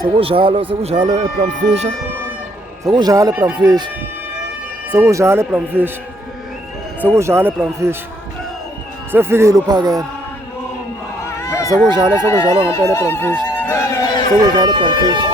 Sekunjalo eBramfisher. Sekunjalo eBramfisher. Sekunjalo eBramfisher. Sekunjalo eBramfisher. Sefikile uphakela. Sekunjalo ngempela eBramfisher. Sekunjalo eBramfisher.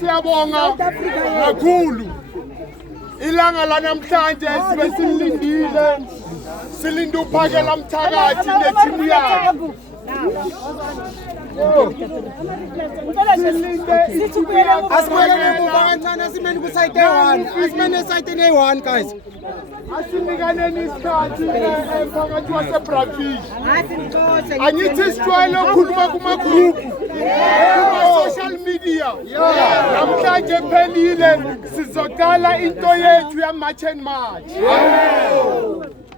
Siyabonga kakhulu ilanga lanamhlanje sibe silindile silinde uphakela mthakathi nethimu yakhe guys. Asinikaneni isikhathi phakathi waseBrafish. Angithi sijwayele ukukhuluma kuma-group, kuma-social media. Namhlanje phelile sizoqala into yethu ya-March and March.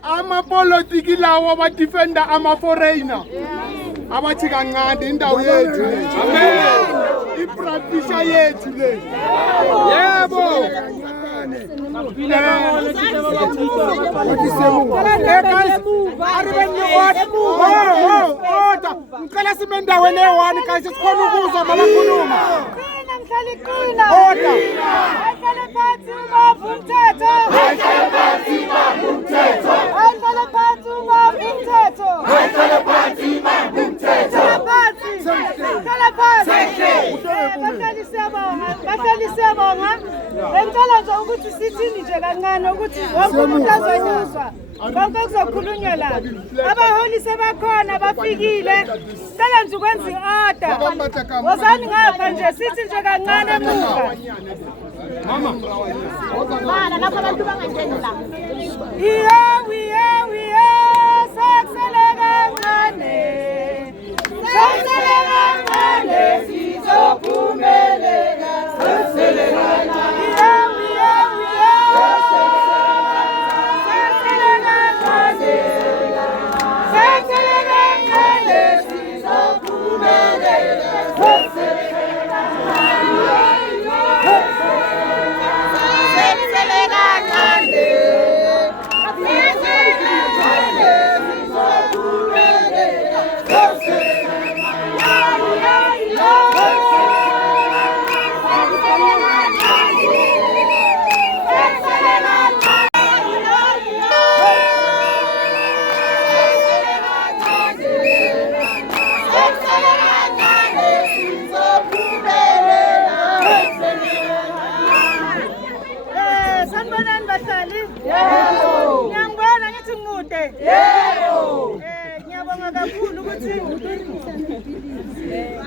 Amapolitiki lawo abadefenda ama-foreigner. Abathi kancane indawo yethu. iBrafisha yethu le. Yebo. Ngicela sibe endaweni eyi-1 guys sikhona ukuzwa mabakhuluma. Bahlali siyabonga. Ngicela nje ukuthi sithini nje kancane ukuthi wonke umuntu azonyuzwa. Konke kuzokhulunywa la. Abaholi sebakhona bafikile. Sicela nje ukwenza i-order. Wozani ngapha nje sithi nje kancane emuva. Mama. Bana lapha abantu bangangeni la. Sakusele kancane. Sakusele kancane sizophumelela. Sakusele kancane.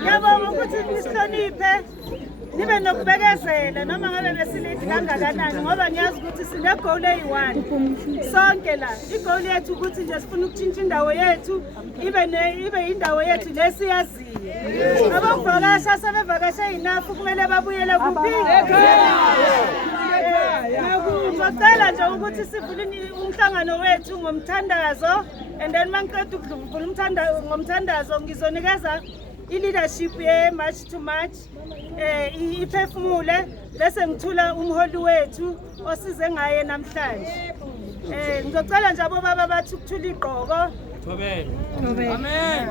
Ngiyabonga ukuthi nisihloniphe nibe nokubekezela noma ngabe besilindi kangakanani ngoba ngiyazi ukuthi sine goal eyi-1 sonke la. Igoal yethu ukuthi nje sifuna ukutshintsha indawo yethu ibe indawo yethu lesiyaziyo. Abavakasha sebevakashe enough kumele babuyele kuphi. Ngicela nje ukuthi sivule umhlangano wethu ngomthandazo and then mangiqeda ukuvula ngomthandazo ngizonikeza i-leadership ye-March to March iphefumule bese ngithula umholi wethu osize ngaye namhlanje. Ngizocela nje abobaba bathi ukuthula igqoko. Thobela. Amen.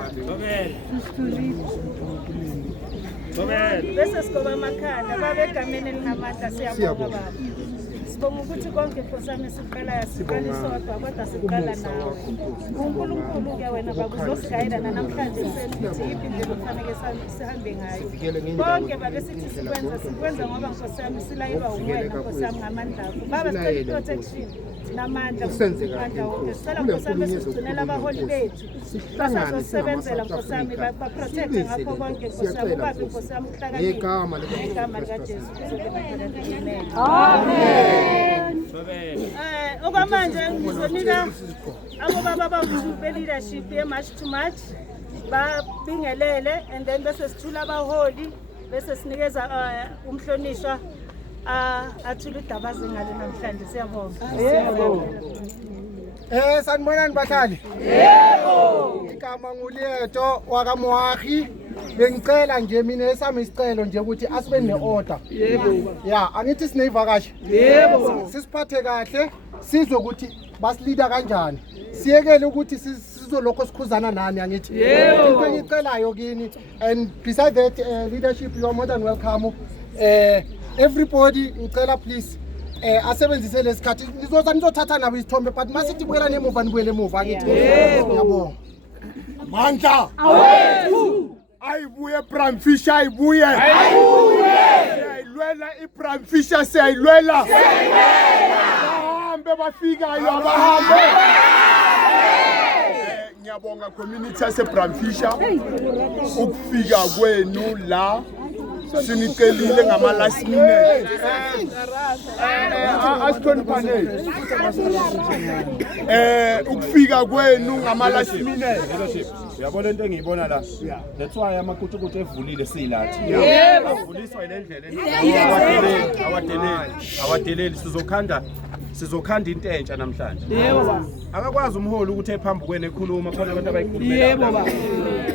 Thobela. Bese sigoba amakhanda babe egameni elinamandla siyabonga baba. Sibonga ukuthi konke Nkosami siqala isodwa kodwa siqala nawe. uNkulunkulu-ke wena baba uzosigayida namhlanje sesithi yiphi indlela okufanele sihambe ngayo. Konke babe sithi sikwenza ngoba Nkosami silayelwa uwena Nkosami ngamandla akho. Baba sicela i-protection namandla kumandla wonke. Sicela Nkosami sigcinela abaholi bethu. Basazosebenzela Nkosami baprotecte ngakho konke Nkosami. Ubaba Nkosami uhlakaniphe. Ngegama likaJesu. Amen. Okwamanje ngizonika abobaba bamthu be-leadership ye-March to March babingelele and then bese sithula abaholi bese sinikeza umhlonishwa athula udabazi ngale namhlanje. Siyabonga. Sanibonani bahlali. Yebo. Igama nguLeto wakaMoahi. Bengicela nje mina esami isicelo nje ukuthi asibe ne-order. Yebo. Ya, angithi sineyivakashi. Yebo. Sisiphathe kahle, sizwe ukuthi basilida kanjani. Siyekele ukuthi sizolokho sikhuzana nani angithi. Yebo. Into engicelayo kini and beside that leadership you are more than welcome. Everybody ngicela please asebenzise lesikhathi nizothatha nabo isithombe but masithi buyela nemuva nibuyele emuva ngithi ngiyabonga. Mandla awethu ayibuye eBrafisha ayibuye siyayilwela iBrafisha siyayilwela bahambe bafikayo abahambe. ngiyabonga community yaseBramfisher ukufika kwenu la sinicelile ngama last minute asikhoniphaneni ukufika kwenu ngama last minute uyabona into engiyibona la that's why amakutukutu evulile silathi yebo avuliswa ile ndlela awadeleli sizokhanda into entsha namhlanje yebo baba akakwazi umholi ukuthi ephambi kwene ekhuluma khona abantu abayikhulumela yebo baba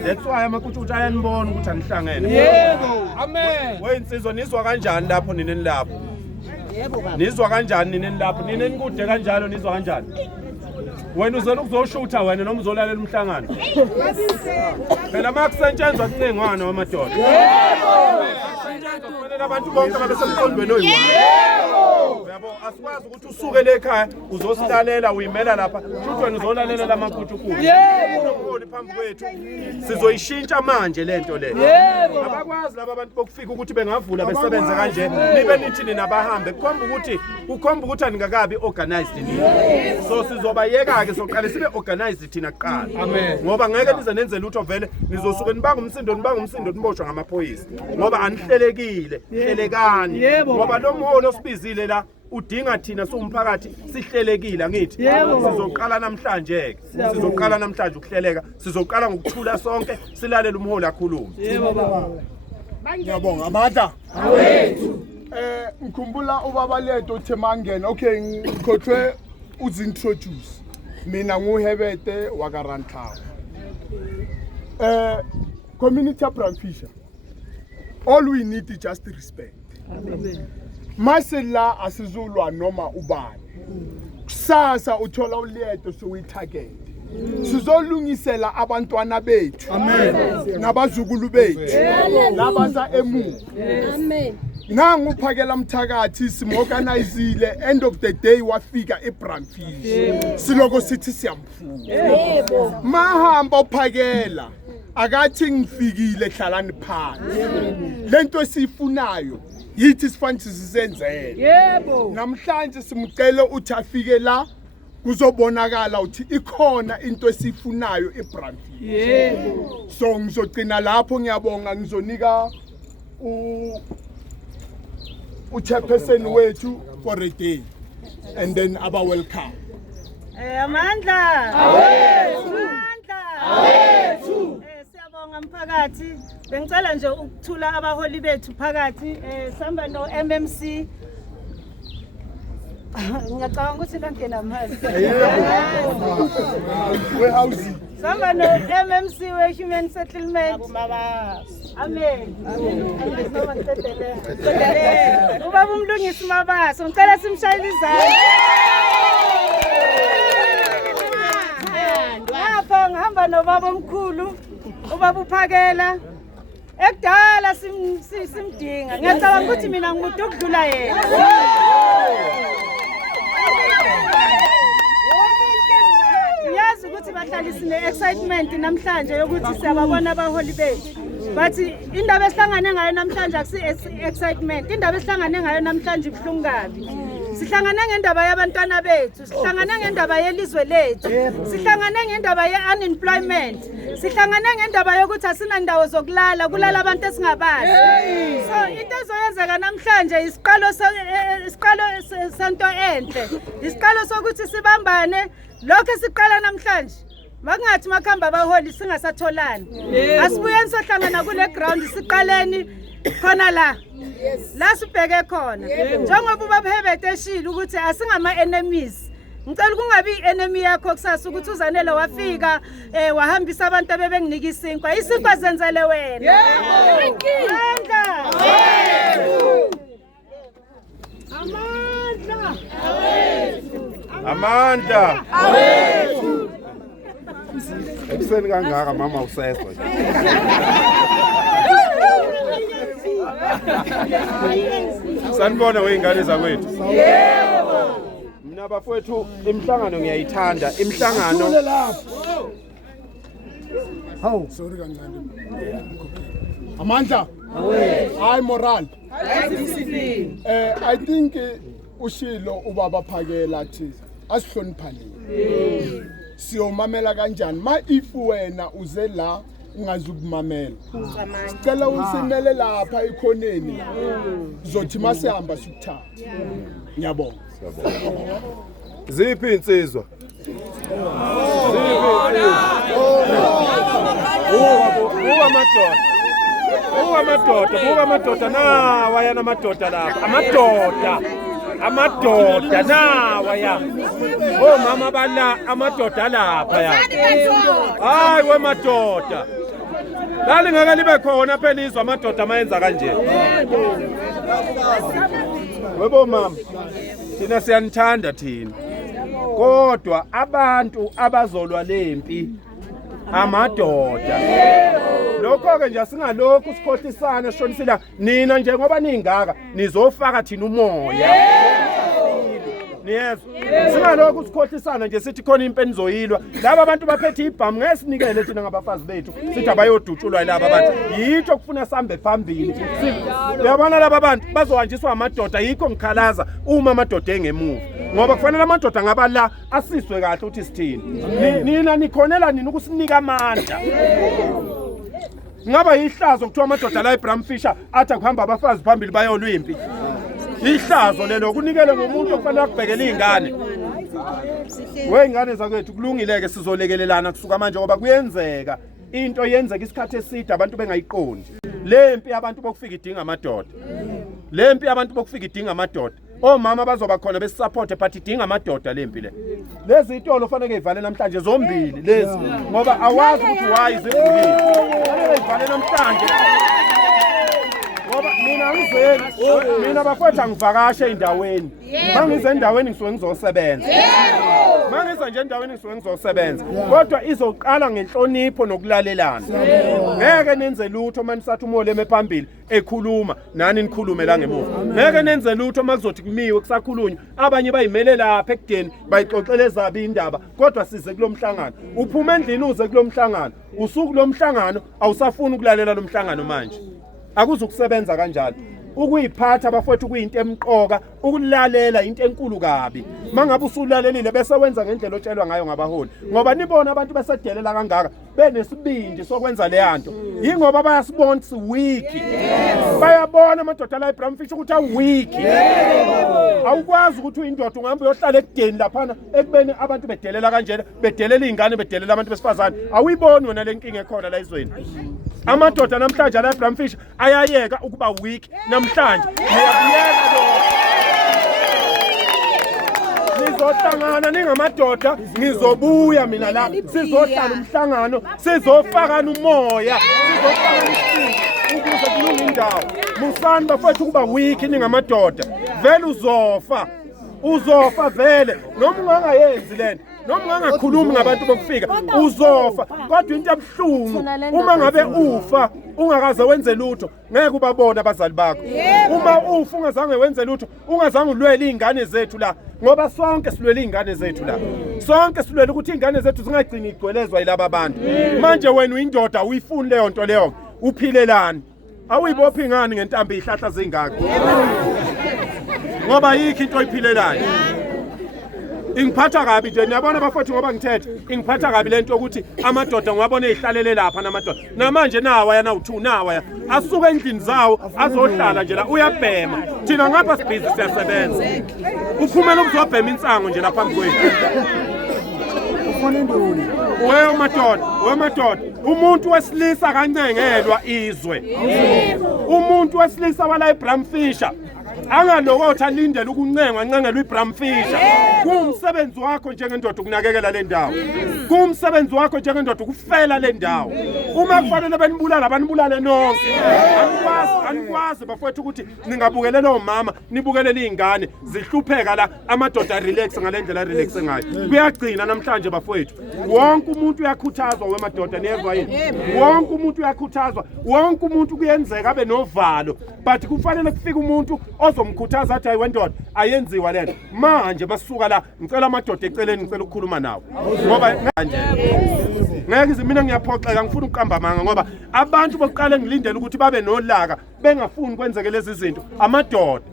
that's why amakutukutu ayanibona ukuthi anihlangene yebo amen weyinsizwa nizwa kanjani lapho nineni lapho yebo baba nizwa kanjani nineni lapho nineni kude kanjalo nizwa kanjani wena uzona ukuzoshutha wena noma uzolalela umhlangano phela makusetshenzwa kuncengwana wamadoda yebo kufanele abantu bonke babe semqondweni oyiwona yabo asikwazi ukuthi usuke le ekhaya uzosilalela uyimela lapha futhi wena uzolalela lamakutukutu yebo umholi phambi kwethu sizoyishintsha manje lento le yebo abakwazi laba abantu bokufika ukuthi bengavula besebenze kanje nibe nithi ninabahambe kukhomba ukuthi aningakabi organized nini so sizobayeka ke soqale sibe organized thina kuqala amen ngoba ngeke nize nenze lutho vele nizosuke nibanga umsindo niboshwa ngamaphoyisa ngoba anihlelekile hlelekani ngoba lo mholo osibizile la udinga thina somphakathi sihlelekile angithi sizoqala namhlanje ukuhleleka sizoqala ngokuthula sonke silalela umholi akhulume yebo baba ngiyabonga amandla awethu ngikhumbula ubaba lethu uThemangena okay ngikhothwe uzintroduce mina nguHebete wakaRantawo community yaBramfisher all we need is just respect amen masela asizulwa noma ubani kusasa uthola uletho soyitarget sizolungisela abantwana bethu amen nabazukulu bethu labasa emuva amen nangu uphakela mthakathi simorganizile end of the day wafika eBramfisher siloko sithi siyamfuna yebo mahamba uphakela akathi ngifikile hlalani phansi lento esifunayo yithi sifanele sisenzele yebo namhlanje simcela uthi afike la kuzobonakala uthi ikhona into esifunayo eBramfisher yebo so ngizogcina lapho ngiyabonga ngizonika chairperson wethu for a day and then aba welcome amandla awethu siyabonga mphakathi bengicela nje ukuthula abaholi bethu phakathi sihamba no MMC ngiyacabanga ukuthi longena manje warehouse sihamba no MMC we human settlement amen ubaba umlungisi Mabaso ngicela simshayele izandla lapha ngihamba nobaba omkhulu ubaba uphakela ekudala simdinga ngiyacabanga ukuthi mina ngumuntu okudlula yena yazi ukuthi bahlali sine excitement namhlanje yokuthi siyababona abaholi bethu bathi indaba esihlangane ngayo namhlanje akusi excitement indaba esihlangane ngayo namhlanje ibhlungu kabi sihlangane ngendaba yabantwana bethu sihlangane ngendaba yelizwe lethu sihlangane ngendaba ye-unemployment sihlangane ngendaba yokuthi asinandawo zokulala kulala abantu esingabazi so into ezoyenzeka namhlanje isiqalo sento enhle isiqalo sokuthi sibambane lokho esiqala namhlanje makungathi makhamba abaholi singasatholani asibuyeni sohlangana kule ground siqaleni khona la sibheke khona njengoba ubaba Hebete eshilo ukuthi asingama enemies ngicela kungabi enemy yakho kusasa ukuthi uzanele wafika wahambisa abantu abebenginika isinkwa zenzele wena amandla awethu ekuseni kangaka mama useswa sanibona weingane zakwethu yebo mina bafowethu imihlangano ngiyayithanda imihlangano hawu sorry kancane amandla hayi moral I think ushilo ubaba phakela athi asihloniphane siyomamela kanjani ma if wena uze la ungazukumamela sicela usimele lapha ekhoneni zothi masihamba sikuthatha ngiyabonga ziphi insizwa Buka amadoda nawa yana amadoda lapha amadoda nawa ya mama bala amadoda lapha ya hayi we madoda lali ngeke libe khona phela izwa amadoda mayenza kanje webo mama thina siyanithanda thina kodwa abantu abazolwa lempi amadoda lokho ke nje singalokhu sikhohlisana sishonisela nina njengoba ningaka nizofaka thina umoya niyezwa singalokhu sikhohlisana nje sithi khona impeni zoyilwa laba abantu baphethe ibhamu ngesinikele thina ngabafazi bethu sithi abayodutshulwa laba abantu yitho kufuna sambe phambili uyabona laba abantu bazohanjiswa amadoda yikho ngikhalaza uma amadoda engemuva ngoba kufanele amadoda ngaba la asiswe kahle ukuthi sithini nina nikhonela nini ukusinika amandla ngaba yihlazo kuthiwa amadoda la eBram Fisher athi akuhamba abafazi phambili bayolwimpi ihlazo lelo kunikele ngomuntu okufanele akubhekele izingane weingane zakwethu kulungileke sizolekelelana kusuka manje ngoba kuyenzeka into yenzeka isikhathi eside abantu bengayiqondi lempi abantu bokufika idinga amadoda lempi abantu bokufika idinga amadoda omama bazoba khona besisupport but idinga amadoda lempi le lezi itolo fanele ivale namhlanje zombili lezi ngoba awazi ukuthi why izivulile fanele ivale namhlanje ngoba mina bafowethu angivakashe endaweni mangize endaweni ngisuke ngizosebenza mangize nje endaweni ngisuke ngizosebenza kodwa izoqala ngenhlonipho nokulalelana ngeke nenze lutho manisathi umoleme phambili ekhuluma nani nikhulume la ngemuva ngeke nenze lutho makuzothi kumiwe kusakhulunywa abanye bayimele lapha ekudeni bayixoxele zabi indaba kodwa size kulomhlangano uphuma endlini uze kulomhlangano usuku lomhlangano awusafuni ukulalela lomhlangano manje akuzukusebenza kanjalo ukuyiphatha bafowethu kuyinto emqoka ukulalela into enkulu kabi mangabe usulalelile bese wenza ngendlela otshelwa ngayo ngabaholi ngoba nibona abantu besedelela kangaka benesibindi sokwenza le yanto yingoba bayasibona si weak bayabona amadoda la eBram Fisher ukuthi aweak awukwazi ukuthi uyindoda ungahamba uyohlala ekudeni laphana ekubeni abantu bedelela kanjena bedelela izingane bedelela abantu besifazane awuyiboni wena lenkinga ekhona la izweni amadoda namhlanje la eBram Fisher ayayeka ukuba weak namhlanje ngiyabiyeka nizohlangana ningamadoda ngizobuya mina la sizohlala umhlangano sizofakana umoya sizofakana isiphi ukuze kulunge indawo musani bafethu ukuba weak ningamadoda vele uzofa vele noma ungangayenzi lento noma ungangakhulumi ngabantu bokufika uzofa kodwa into ebuhlungu uma ngabe ufa ungakaze wenze lutho ngeke ubabona abazali bakho uma ufa ungazange wenze lutho ungazange ulwele izingane zethu la ngoba sonke silwele izingane zethu la sonke silwele ukuthi izingane zethu zingagcini igcwelezwa yilabo abantu manje wena uyindoda uyifuni leyo nto leyo uphilelani awuyibophi ingane ngentambi ihlahla zengaka ngoba yikho into oyiphilelayo ingiphatha kabi nje niyabona bafowethu ngoba ngithethe ingiphatha kabi lento ukuthi amadoda ngiyabona ehlalele lapha namadoda namanje nawa yana u2 nawa asuke endlini zawo azohlala nje la uyabhema thina ngapha sibhizi siyasebenza uphumela ukuzobhema insango nje lapha kwethu ufuna induni we madoda umuntu wesilisa kancengelwa izwe umuntu wesilisa wala eBram Fisher angalokotha lindele ukuncengwa ncengelwa iBram Fisher kumsebenzi wakho njengendoda ukunakekela le ndawo kumsebenzi wakho njengendoda ukufela le ndawo uma kufanele benibulala banibulale nonke anikwazi bafowethu ukuthi ningabukelela omama nibukelele izingane zihlupheka la amadoda relax ngalendlela relax ngayo kuyagcina namhlanje bafowethu wonke umuntu uyakhuthazwa wemadoda niyezwa yini wonke umuntu uyakhuthazwa wonke umuntu kuyenzeka abe novalo but kufanele kufike umuntu ozomkhuthaza athi hayi wendoda ayenziwa lento manje basuka la ngicela amadoda eceleni ngicela ukukhuluma nawo ngoba manje ngeke mina ngiyaphoxeka ngifuna ukuqamba amanga ngoba abantu bokuqala ngilindele ukuthi babe nolaka bengafuni kwenzeke lezi zinto amadoda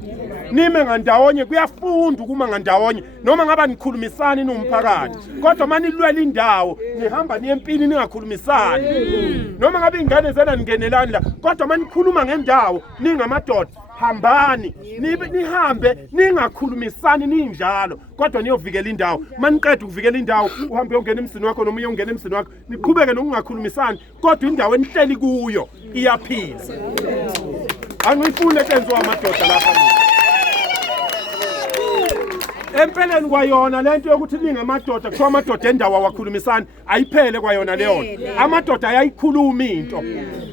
nime ngandawonye kuyafunda ukuma ngandawonye noma ngaba nikhulumisani nomphakathi kodwa manje ilwela indawo nihamba niye empini ningakhulumisani noma ngabe ingane zena ningenelani la kodwa manje nikhuluma ngendawo ningamadoda hambani nihambe ningakhulumisani ninjalo kodwa niyovikela indawo maniqeda ukuvikela indawo uhambe uyongena emsini wakho noma uyongena emsini wakho niqhubeke nokungakhulumisani kodwa indawo enihleli kuyo iyaphila angifune kenziwa amadoda lapha empeleni kwayona lento yokuthi ningamadoda kuthiwa amadoda endawo awakhulumisani ayiphele kwayona leyo amadoda ayayikhuluma into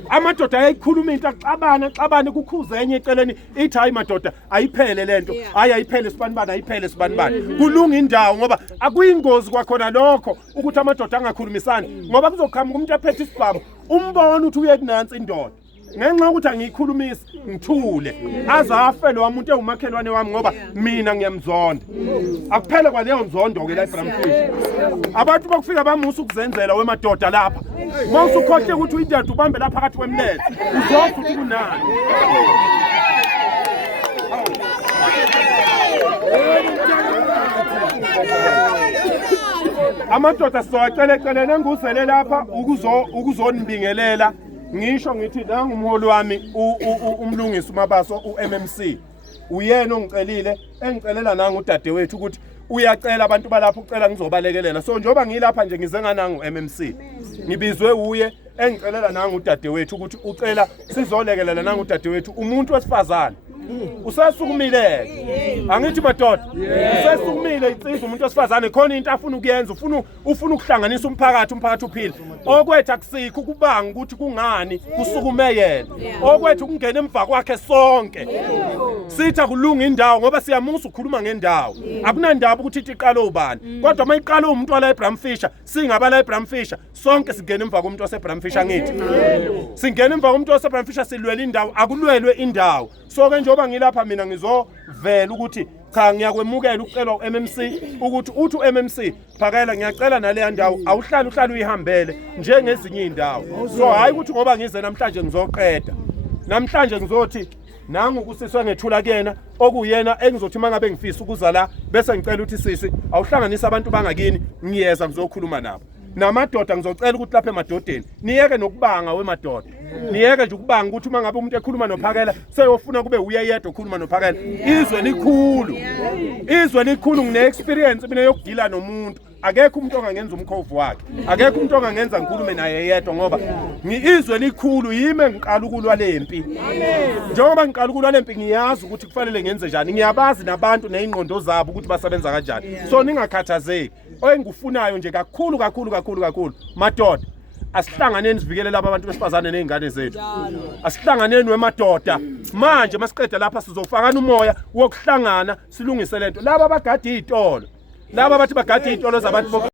amadoda ayayikhuluma into axabane kukhuze enye eceleni ithi hayi madoda ayiphele lento hayi ayiphele sibanibani ayiphele sibanibani kulunga indawo ngoba akuyingozi kwakhona lokho ukuthi amadoda angakhulumisani ngoba kuzoqhamuka umuntu ephethe isibhamu umbona uthi uye kunansi indoda ngenxa ukuthi angiyikhulumisi ngithule azafe lo muntu ewumakhelwane wami ngoba mina ngiyamzonda akuphele kwaleyo nzondo ke la eBramfish abantu bakufika bamusa ukuzenzela wemadoda lapha mawusukhohle ukuthi uyindoda ubambe lapha phakathi kwemlele uzothi ukuthi kunani amadoda sizowacelele nguzele lapha ukuzonibingelela ngisho ngithi nangu umholi wami umlungisi uMabaso uMMC uyena ongicelile engicelela nanga udadewethu ukuthi uyacela abantu balapha ucela ngizobalekelela so njoba ngilapha nje ngize ngananga uMMC ngibizwe uye engicelela nanga udadewethu ukuthi ucela sizolekelela nanga udadewethu umuntu wesifazane usesukumile angithi madoda usesukumile insizwa umuntu wesifazane khona into afuna ukuyenza ufuna ukuhlanganisa umphakathi uphile okwethu akusikho ukubanga ukuthi kungani kusukume yena okwethu kungena emva kwakhe sonke sitha kulunga indawo ngoba siyamusa ukukhuluma ngendawo akunandaba ukuthi ithi iqala ubani kodwa mayiqala umuntu wala eBramfish singaba la eBramfish sonke singena emva komuntu waseBramfish angithi singena emva komuntu waseBramfish silwela indawo akulwelwe indawo so ke njoba ngilapha mina ngizovela ukuthi cha ngiyakwemukela ukucelwa uMMC ukuthi uthi uMMC phakela ngiyacela nale ndawo awuhlala uyihambele njengezinye indawo so hayi ukuthi ngoba ngize namhlanje ngizoqeda namhlanje ngizothi nangu kusiswe ngethula kuyena okuyena engizothi mangabe ngifisa ukuza la bese ngicela ukuthi sisi awuhlanganisa abantu bangakini ngiyeza ngizokhuluma nabo namadoda ngizocela ukuthi lapha emadodeni niyeke nokubanga wemadoda niyeke nje ukubanga ukuthi uma ngabe umuntu ekhuluma nophakela seyofuna kube uye yedwa okhuluma nophakela izwe likhulu ngine experience mina yokudila nomuntu akekho umuntu ongangenza umkhovu wakhe akekho umuntu ongangenza ngikhulume naye yedwa ngoba izwe likhulu yime ngiqala ukulwa lempi njengoba ngiqala ukulwa lempi ngiyazi ukuthi kufanele ngenze njani ngiyabazi nabantu nezingqondo zabo ukuthi basebenza kanjani so ningakhathazeki oyengikufunayo nje kakhulu madoda asihlanganeni sivikele laba abantu besifazane nezingane zethu asihlanganeni wemadoda manje masiqeda lapha sizofakana umoya wokuhlangana silungise lento laba abagada izitolo laba bathi bagada izitolo zabantu